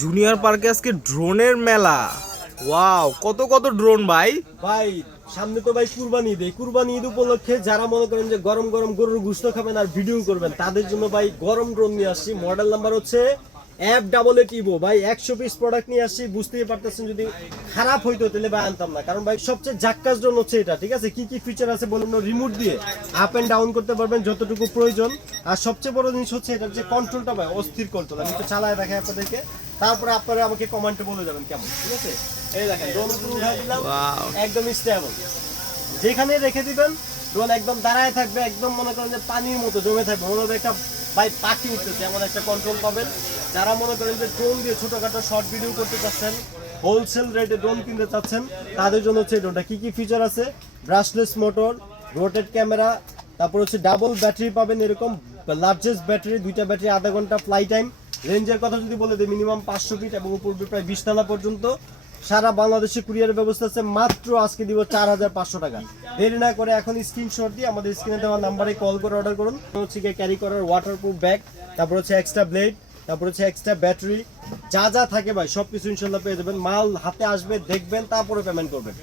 Junior পার্কে আজকে ড্রোনের মেলা। ওয়াও, কত কত ড্রোন ভাই। ভাই সামনে তো ভাই কুরবানি ঈদ, এই কুরবানি ঈদ উপলক্ষে যারা মনে করেন যে গরম গরম গরুর গোশত খাবেন আর ভিডিও করবেন তাদের জন্য ভাই গরম ড্রোন নিয়ে আসছি। মডেল নাম্বার হচ্ছে F88 ইভো। ভাই 100 পিস প্রোডাক্ট নিয়ে আসছি। বুঝতেই পারতেছেন যদি খারাপ হইতো তাহলে ভাই আনতাম না, কারণ ভাই সবচেয়ে জাক্কাস ড্রোন হচ্ছে এটা। ঠিক আছে, কি কি ফিচার আছে বলুন। রিমোট দিয়ে আপ এন্ড ডাউন করতে পারবেন যতটুকু প্রয়োজন। আর সবচেয়ে বড় জিনিস হচ্ছে এটার যে কন্ট্রোলটা ভাই অস্থির কন্ট্রোল। আমি একটু চালায় দেখাই আপনাদেরকে, তারপরে আপনারা আমাকে কমেন্টে বলে যাবেন কেমন। ঠিক আছে, এই দেখেন ড্রোন উপরে উঠাই দিলাম, ওয়াও, একদম স্টেবল। যেখানে রেখে দিবেন ড্রোন একদম দাঁড়ায় থাকবে, একদম মনে করেন যে পানির মতো জমে থাকবে, মনে হবে একটা ভাই পাখি উঠতেছে, এমন একটা কন্ট্রোল পাবেন। যারা মনে করেন যে ড্রোন দিয়ে ছোটখাটো শর্ট ভিডিও করতে চাচ্ছেন, হোলসেল রেটে ড্রোন কিনতে চাচ্ছেন, তাদের জন্য হচ্ছে এই ড্রোনটা। কি কি ফিচার আছে, ব্রাশলেস মোটর, রোটেট ক্যামেরা, তারপর হচ্ছে ডাবল ব্যাটারি পাবেন, এরকম লার্জেস্ট ব্যাটারি, দুইটা ব্যাটারি, আধা ঘন্টা ফ্লাই টাইম। রেঞ্জের কথা যদি বলে দিই মিনিমাম 500 ফিট এবং উপর প্রায় 20 টানা পর্যন্ত। সারা বাংলাদেশে কুরিয়ারের ব্যবস্থা আছে। মাত্র আজকে দিব 4500 টাকা। দেরি না করে এখন স্ক্রিনশট দিয়ে আমাদের স্ক্রিনে দেওয়া নাম্বারে কল করে অর্ডার করুন। হচ্ছে ক্যারি করার ওয়াটারপ্রুফ ব্যাগ, তারপর হচ্ছে এক্সট্রা ব্লেড, তারপর হচ্ছে এক্সট্রা ব্যাটারি, যা যা থাকে ভাই সবকিছু ইনশাল্লাহ পেয়ে যাবেন। মাল হাতে আসবে, দেখবেন, তারপরে পেমেন্ট করবেন।